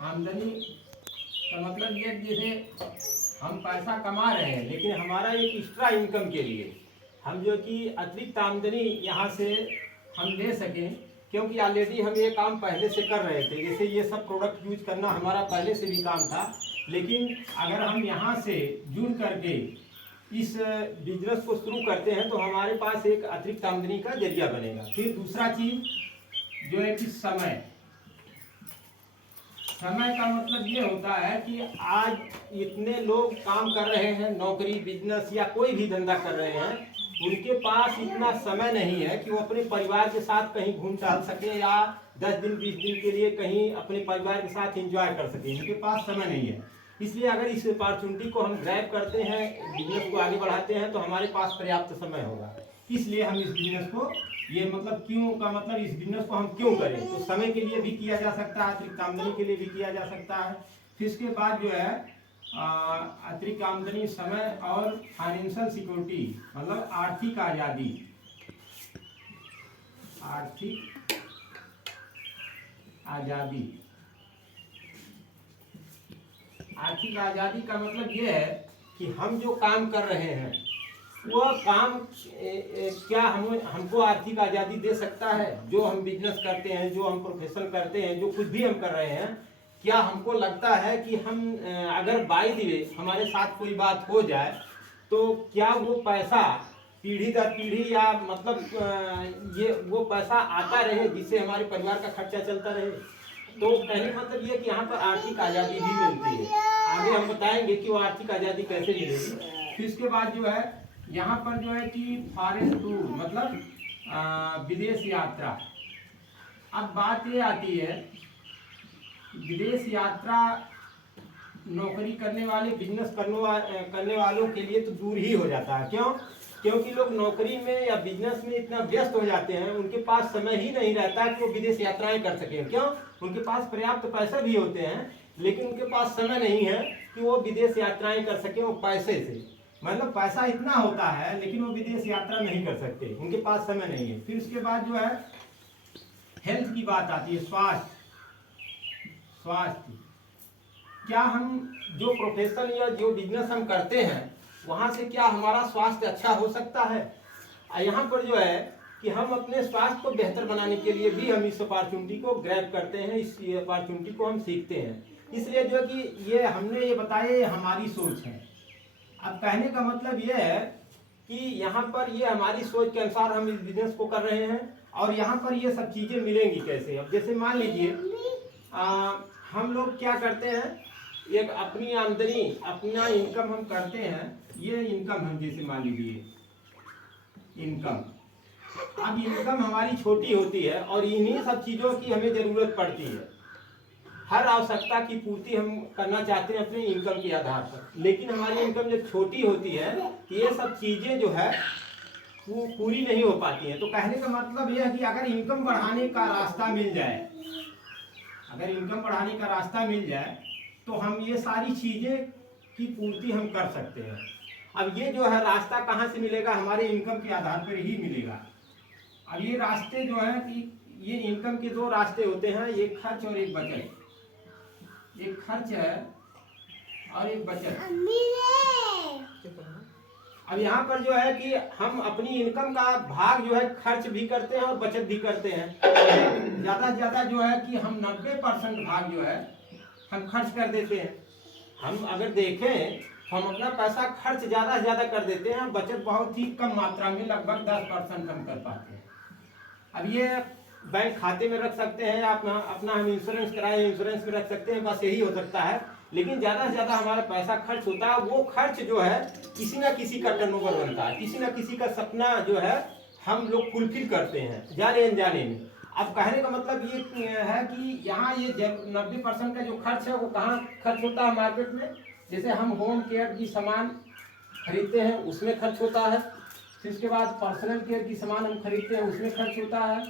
आमदनी का मतलब ये जैसे हम पैसा कमा रहे हैं, लेकिन हमारा एक एक्स्ट्रा इनकम के लिए हम जो कि अतिरिक्त आमदनी यहाँ से हम ले सकें, क्योंकि ऑलरेडी हम ये काम पहले से कर रहे थे। जैसे ये सब प्रोडक्ट यूज करना हमारा पहले से भी काम था, लेकिन अगर हम यहाँ से जुड़ करके इस बिजनेस को शुरू करते हैं तो हमारे पास एक अतिरिक्त आमदनी का जरिया बनेगा। फिर दूसरा चीज़ जो है कि समय का मतलब ये होता है कि आज इतने लोग काम कर रहे हैं, नौकरी, बिजनेस या कोई भी धंधा कर रहे हैं, उनके पास इतना समय नहीं है कि वो अपने परिवार के साथ कहीं घूम टहल सके या 10 दिन 20 दिन के लिए कहीं अपने परिवार के साथ एंजॉय कर सके। उनके पास समय नहीं है। इसलिए अगर इस अपॉर्चुनिटी को हम ग्रैब करते हैं, बिजनेस को आगे बढ़ाते हैं, तो हमारे पास पर्याप्त समय होगा। इसलिए हम इस बिजनेस को, ये मतलब क्यों का मतलब इस बिजनेस को हम क्यों करें, तो समय के लिए भी किया जा सकता है, अतिरिक्त आमदनी के लिए भी किया जा सकता है। फिर इसके बाद जो है अतिरिक्त आमदनी, समय और फाइनेंशियल सिक्योरिटी मतलब आर्थिक आज़ादी। आर्थिक आज़ादी, आर्थिक आज़ादी का मतलब ये है कि हम जो काम कर रहे हैं वह काम क्या हमको आर्थिक आज़ादी दे सकता है। जो हम बिजनेस करते हैं, जो हम प्रोफेशन करते हैं, जो कुछ भी हम कर रहे हैं, क्या हमको लगता है कि हम अगर बाय द वे हमारे साथ कोई बात हो जाए तो क्या वो पैसा पीढ़ी दर पीढ़ी या मतलब ये वो पैसा आता रहे जिससे हमारे परिवार का खर्चा चलता रहे। तो कहने का मतलब ये कि यहाँ पर आर्थिक आज़ादी भी मिलती है। आगे हम बताएंगे कि वो आर्थिक आज़ादी कैसे मिलेगी। फिर इसके बाद जो है यहाँ पर जो है कि फॉरेन टूर मतलब विदेश यात्रा। अब बात ये आती है, विदेश यात्रा नौकरी करने वाले, बिजनेस करने वालों के लिए तो दूर ही हो जाता है। क्यों? क्योंकि लोग नौकरी में या बिजनेस में इतना व्यस्त हो जाते हैं, उनके पास समय ही नहीं रहता कि वो विदेश यात्राएं कर सकें। क्यों? उनके पास पर्याप्त पैसे भी होते हैं, लेकिन उनके पास समय नहीं है कि वो विदेश यात्राएं कर सकें। वो पैसे से मतलब पैसा इतना होता है, लेकिन वो विदेश यात्रा नहीं कर सकते, उनके पास समय नहीं है। फिर उसके बाद जो है हेल्थ की बात आती है, स्वास्थ्य। क्या हम जो प्रोफेशन या जो बिजनेस हम करते हैं वहाँ से क्या हमारा स्वास्थ्य अच्छा हो सकता है? यहाँ पर जो है कि हम अपने स्वास्थ्य को बेहतर बनाने के लिए भी हम इस अपॉर्चुनिटी को ग्रैब करते हैं, इस अपॉर्चुनिटी को हम सीखते हैं। इसलिए जो कि ये हमने ये बताया, ये हमारी सोच है। अब कहने का मतलब ये है कि यहाँ पर ये हमारी सोच के अनुसार हम इस बिजनेस को कर रहे हैं, और यहाँ पर ये सब चीज़ें मिलेंगी कैसे। अब जैसे मान लीजिए हम लोग क्या करते हैं, एक अपनी आमदनी, अपना इनकम हम करते हैं। ये इनकम हम जैसे मान लीजिए इनकम, अब इनकम हमारी छोटी होती है और इन्हीं सब चीज़ों की हमें ज़रूरत पड़ती है। हर आवश्यकता की पूर्ति हम करना चाहते हैं अपने इनकम के आधार पर, लेकिन हमारी इनकम जब छोटी होती है तो ये सब चीज़ें जो है वो पूरी नहीं हो पाती हैं। तो कहने का मतलब यह है कि अगर इनकम बढ़ाने का रास्ता मिल जाए, अगर इनकम बढ़ाने का रास्ता मिल जाए तो हम ये सारी चीज़ें की पूर्ति हम कर सकते हैं। अब ये जो है रास्ता कहाँ से मिलेगा? हमारे इनकम के आधार पर ही मिलेगा। अब ये रास्ते जो है कि ये इनकम के दो रास्ते होते हैं, एक खर्च और एक बचत। एक खर्च है और एक बचत। अब यहाँ पर जो है कि हम अपनी इनकम का भाग जो है खर्च भी करते हैं और बचत भी करते हैं। ज़्यादा से ज़्यादा जो है कि हम 90% भाग जो है हम खर्च कर देते हैं। हम अगर देखें तो हम अपना पैसा खर्च ज़्यादा से ज़्यादा कर देते हैं, बचत बहुत ही कम मात्रा में, लगभग 10% हम कर पाते हैं। अब ये बैंक खाते में रख सकते हैं, आप अपना हम इंश्योरेंस कराए, इंश्योरेंस में रख सकते हैं, बस यही हो सकता है। लेकिन ज़्यादा से ज़्यादा हमारा पैसा खर्च होता है। वो खर्च जो है किसी ना किसी का टर्नओवर बनता है, किसी ना किसी का सपना जो है हम लोग फुलफिल करते हैं जाने अनजाने में। अब कहने का मतलब ये है कि यहाँ ये 90% का जो खर्च है वो कहाँ खर्च होता है? मार्केट में। जैसे हम होम केयर की सामान खरीदते हैं, उसमें खर्च होता है। फिर इसके बाद पर्सनल केयर की सामान हम खरीदते हैं, उसमें खर्च होता है।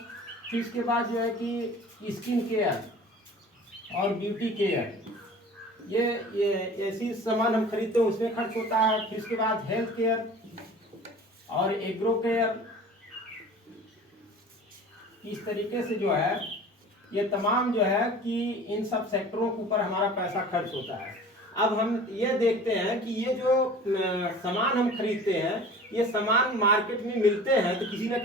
फिर इसके बाद जो है कि स्किन केयर और ब्यूटी केयर, ये ऐसी सामान हम खरीदते हैं, उसमें खर्च होता है। फिर इसके बाद हेल्थ केयर और एग्रो केयर, इस तरीके से जो है ये तमाम जो है कि इन सब सेक्टरों के ऊपर हमारा पैसा खर्च होता है। अब हम ये देखते हैं कि ये जो सामान हम खरीदते हैं, ये सामान मार्केट में मिलते हैं तो किसी न